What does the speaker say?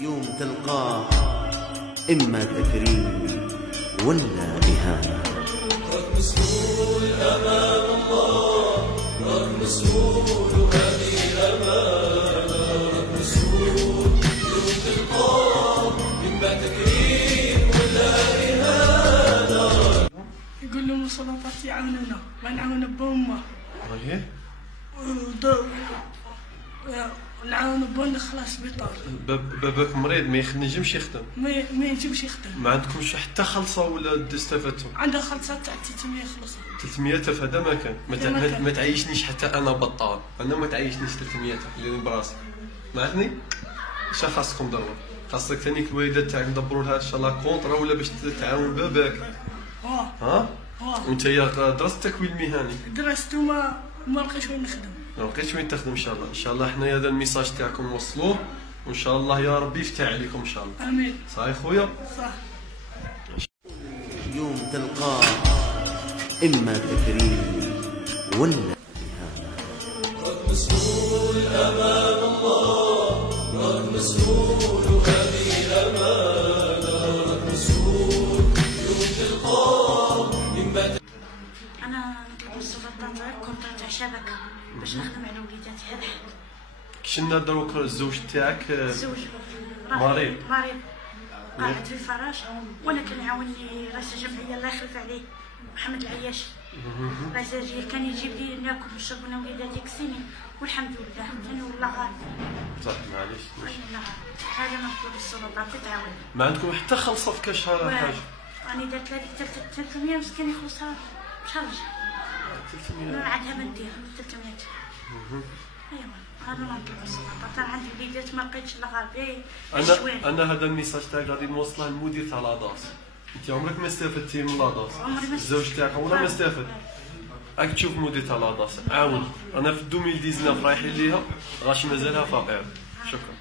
يوم تلقاه إما تكريم ولا إهانة. راك مسؤول أمام الله، راك مسؤول وهذه أمانة. راك مسؤول يوم تلقاه إما تكريم ولا إهانة. يقول لهم السلطات يعاونونا ما نعاونوا بأمه. نعاونوا بو نخلص سبيطار. باباك مريض ما ينجمش يخدم. ما ينجمش يخدم. ما عندكمش حتى خلصه ولا استفدتوا؟ عندها خلصه تاع 300 خلصها. 300 هذا ما كان. ما تعيشنيش حتى انا بطال، انا ما تعيشنيش 300 اللي براسي. سمعتني؟ اش خاصكم دابا؟ خاصك ثاني الوالدات تاعك ندبروا لها ان شاء الله كونطرا ولا باش تعاون باباك. ها؟ وانت درست التكوين المهني؟ درست وما لقيتش وين نخدم. ما لقيتش وين تخدم ان شاء الله. ان شاء الله حنايا هذا الميساج تاعكم نوصلوه وان شاء الله يا ربي يفتح عليكم ان شاء الله. امين. صحيح خويا؟ صح. يوم تلقاه إما تكريم ولا إهانة. راك مسؤول أمام الله، راك مسؤول وهذه أمانة. راك مسؤول يوم تلقاه إما. أنا نطلب السلطات كونطرا تاع شبكة باش نخدم على وليداتي. هذا حق. كشنا دروك الزوج تاعك الزوج مريض قاعد في الفراش، وانا كنعاوني رئيس الجمعيه الله يخلف عليه محمد العياش. رئيس الجمعيه كان يجيب لي ناكل ونشرب انا وليداتي كسينين والحمد لله. ثاني والله غالي. صح معليش. هذا نطلب السلطات تتعاون. ما عندكم حتى خلصه في كاش هذا حاجه؟ راني درت لها 300 مسكين يخلصها شهر. 300 ما عندها ما ندير 300. ايوا هذا نطلب السلطات. انا عندي وليدات ما لقيتش الغالبي. انا هذا الميساج تاعك غادي نوصله للمدير تاع لاضاس. انت عمرك ما استفدتي من لاضاس. الزوج تاعك عمره ما استفد. راك تشوف المدير تاع لاضاس عاون. انا في 2019 رايحين ليها غاش مازالها فقير. شكرا.